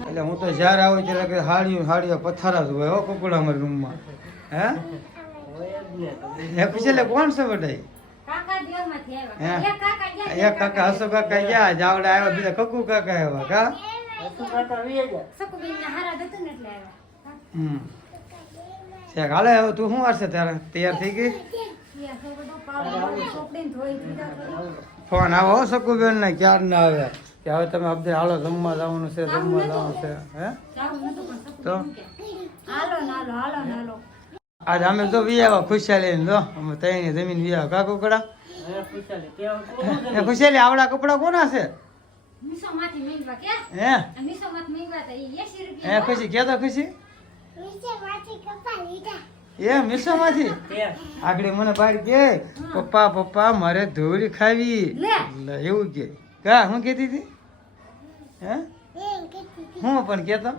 એટલે હું તો જ્યારે આવું ત્યારે કે હાડીઓ હાડીઓ પથારા જ હોય હો કુકડા અમારા રૂમમાં. હે? હે પછી કોણ છે બધાય? હે? એક કાકા હસો કાકા ગયા જાવડા આવ્યા બીજા કકુ કાકા આવ્યા કા? હમ. હાલે તું શું વારશે તારે તૈયાર થઈ ગઈ? ફોન આવો હો શકુબેન ને ક્યાર ના આવે? કે હવે તમે અબધે હાલો જમવા જવાનું છે જમવા જવાનું છે હે? તો? હાલો નાલો હાલો નાલો આજ અમે તો વી ખુશાલી ને જો અમે તઈની જમીન વી આવ્યા કા કુકડા? એ ખુશિયાલી આવડા કપડા કોના છે? હે? મીસો માંથી મીંડવા તો ઈ 80 હે રૂપિયા ખુશી કે તો ખુશી એ મીસો માંથી આગળ મને બાર કે પપ્પા પપ્પા મારે ધોળી ખાવી. એવું કે. કા હું કહેતી હતી? હે? હું પણ કેતો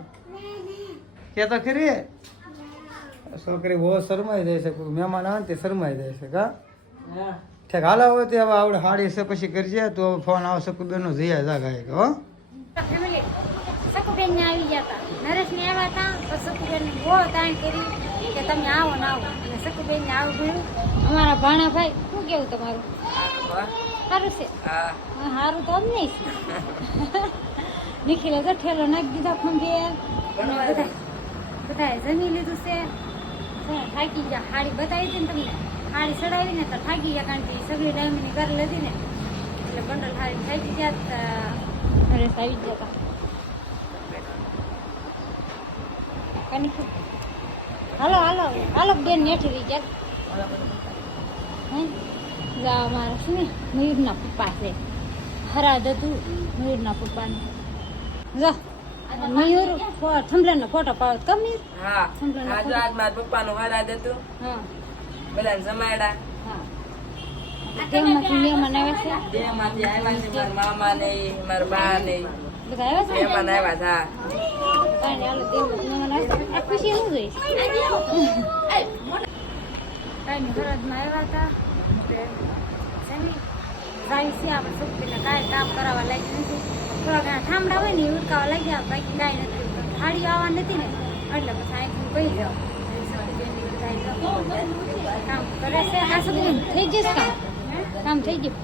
કેતો ખરી? છોકરી બહુ શરમાઈ જાય છે મહેમાન આવે તે શરમાઈ જાય છે કા ઠેક હાલો આવે તે હવે આવડે હાડી છે પછી કરજે તો ફોન આવશે કોઈ બેનો જઈ જા ગાય કે હો. ફેમિલી સકુબેન ને આવી ગયા હતા નરેશ ને આવ્યા હતા સકુબેન ને બહુ તાણ કરી. કે તમે આવો ને આવો. અને સકુબેન ને આવું ગયું અમારા ભાણા ભાઈ શું કેવું તમારું? સારું છે? સારું તો અમને છે. નિખિલે તો ઠેલો નાખી દીધો ખંભે. બધાએ જમી લીધું છે. થાકી ગયા. હાડી બતાવી હતી ને તમને? હાડી ચડાવી ને તો થાકી ગયા કારણ કે સગડી ડાયમંડની ઘર લીધી ને. એટલે બંડલ હાડી થાકી ગયા નરેશ આવી ગયા હતા કાની ખબર? હાલો હાલો હાલો બેન નેઠી રહી ગયા હે? જા મારા છે ને? મયુરના પપ્પા છે. હરાદ હતું મયુરના પપ્પાને. જા. મયુર થંભલાનો ફોટો પાડો. કમી હા આજ આજ મારા પપ્પાનું હરાદ હતું. હા. બધાને જમાડ્યા. હા. મહેમાન આવ્યા છે? દેહમાંથી આવ્યા છે મારા મામા ને મારા બા ને બધા આવ્યા છે? મહેમાન આવ્યા હતા કાંઈ નહીં, હાલો દેવમાંથી મહેમાન આ ખુશી શું જોઈશ કાંઈ નહીં આવ્યા હતા જાય છે આપણે છોકરીને કાંઈ કામ કરાવવા લાગ્યું નથી થોડા ઘણા ઠામડા હોય ને એ ઉટકાવા લાગ્યા બાકી કાંઈ નથી થાળી આવવા નથી ને એટલે પછી આંખનું કહી જાઓ કામ કરે છે આ સગું થઈ જશે કામ કામ થઈ ગયું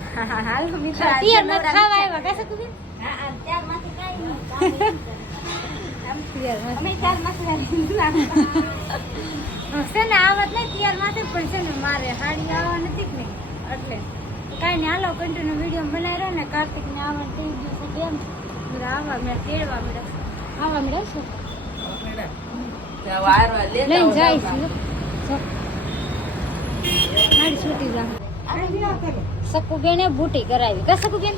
હાલ તૈયાર ખાવા આવ્યા કા સગું છે ને આવત નહીં તૈયાર માથે પણ છે ને મારે હાડી આવવા નથી કે એટલે કાંઈ નહીં હાલો કન્ટિન્યુ વીડિયો બનાવી રહ્યો ને કાર્તિક ને આવવા થઈ ગયું છે કેમ આવવા મેં તેડવા મળે આવવા મળે છે? ત્યાં વારવા લેતા લઈને જાય છે. છૂટી જા સકુબેને બુટી કરાવી. કા સકુબેન?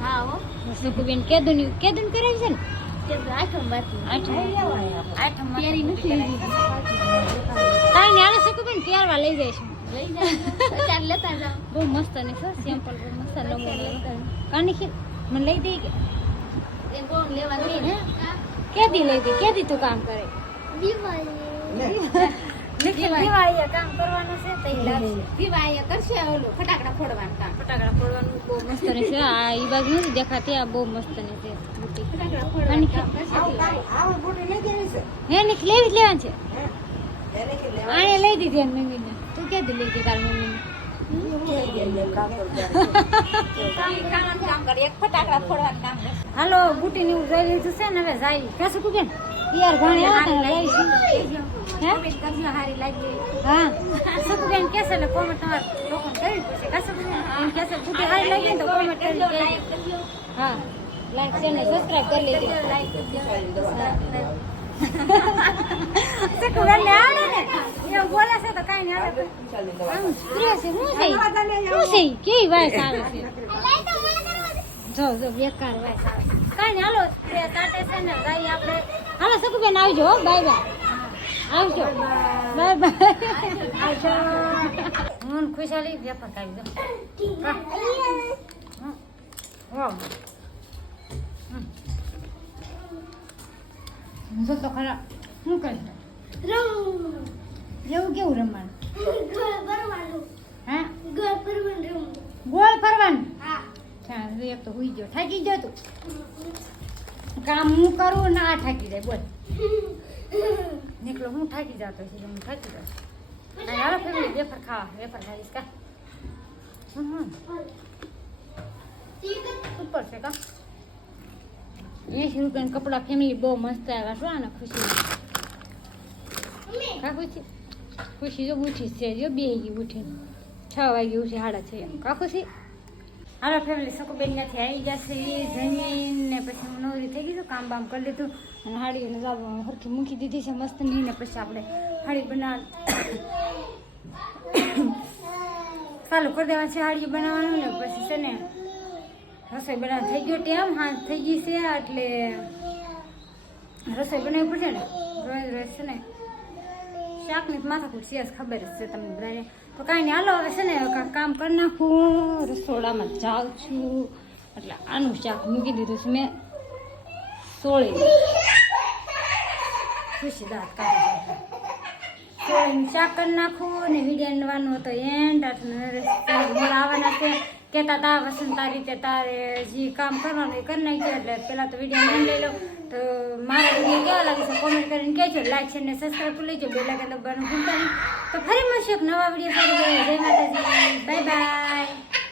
હા હો. સકુબેન કેદુન કેદુન કરાવી છે ને? કાંઈ નહીં હાલો સકુબેન પહેરવા લઈ મસ્ત ને સર સેમ્પલ બહુ મસ્ત નમૂનો કાની ખીર મને લઈ દઈ કે કેદી તું કામ કરે દિવાળીએ કામ કરવાનું છે ઈ કરશે ફટાકડા ફોડવાનું કામ. ફટાકડા ફોડવાનું બહુ મસ્ત છે. આ એ બાજુ નથી દેખાતી, આ બહુ મસ્ત ને છે બુટી. ફટાકડા કાની ફોડવાનું ખીર. કામ કરશે દિવાળીએ. હે, ને લેવી જ લેવાની છે. આને લઈ દીધી એમ મમ્મીને. તું ક્યાંથી લઈ કરશે હાલો બુટી ને એવું છે ને, હવે જાય. કેસે કુકે યાર ઘણી હે? હા. સુકુબેન કેસે હા. લાઈક ચેનલ સબસ્ક્રાઇબ કરી લેજો. સુકુબેન ને આવડે ને એમ બોલે છે તો કાંઈ નહીં આવે. આમ સ્ત્રીઓ છે શું છે? શું છે? કેવી વાઈસ આવે છે? જો જો બેકાર વાઈસ આવે કાંઈ નહીં હાલો તે તાટે છે ને ગાઈ આપણે હાલો સકુબેન આવજો હો બાય બાય. આવજો. Bye bye. હું ને ખુશાલી વેપાર કાઢી દો હા. જો તો ખરા શું કરે એવું કેવું રમવાનું? હા? ગોળ ફરવાનું ચાલ એક તો હુઈ ગયો. થાકી ગયો તું. કામ હું કરું ને થાકી જાય બોલ. નીકળો હું થાકી જતો છું હું થાકી જાઉં અને હાલો ફેમિલી વેફર ખાવા વેફર ખાઈશ કા. ઉપર છે કા? એસી રૂપિયાના કપડા ફેમિલી બહુ મસ્ત આવ્યા છો આને ખુશી. કા ખુશી? ખુશી જો ઉઠી છે જો બે ઉઠી. છ વાગે ઉઠી સાડા છ. એમ કા ખુશી? હાલો ફેમિલી સકુબેન ત્યાંથી આવી જશે એ ને પછી હું નવરી થઈ ગઈ છું કામ બામ કરી લીધું અને હાડી ને જાબ હરખી મૂકી દીધી છે મસ્ત નહીં ને પછી આપણે હાડી બનાવ ચાલુ કરી દેવા છે હાડી બનાવવાનું ને પછી છે ને રસોઈ બનાવ થઈ ગયો ટાઈમ હાથ થઈ ગઈ છે, એટલે રસોઈ બનાવવી પડશે ને? રોજ રોજ છે ને? શાકની માથાકૂટ છે ખબર જ છે તમને બધાને. તો કાંઈ નહીં, હાલો હવે છે ને કામ કરી નાખું. રસોડામાં જાઉં છું. એટલે આનું શાક મૂકી દીધું છે મેં. સોળી ખુશી દાંત કાઢી શાક કરી નાખું ને વીડિયો એન્ડવાનું હતો એન્ડ આવવાના છે. કહેતા તા, વસંતા રીતે તારે જે કામ કરવાનું એ કરી નાખ્યું એટલે પહેલાં તો વીડિયો એન્ડ લઈ લો. તો મારા વીડિયો કેવા લાગે છે? કોમેન્ટ કરીને કહેજો. લાઈક છે ને સબસ્ક્રાઈબ કરી લેજો. બે લાગે બનું ભૂલતા નહીં. તો ફરી મળશે એક નવા વીડિયો સાથે. જય માતાજી. Bye bye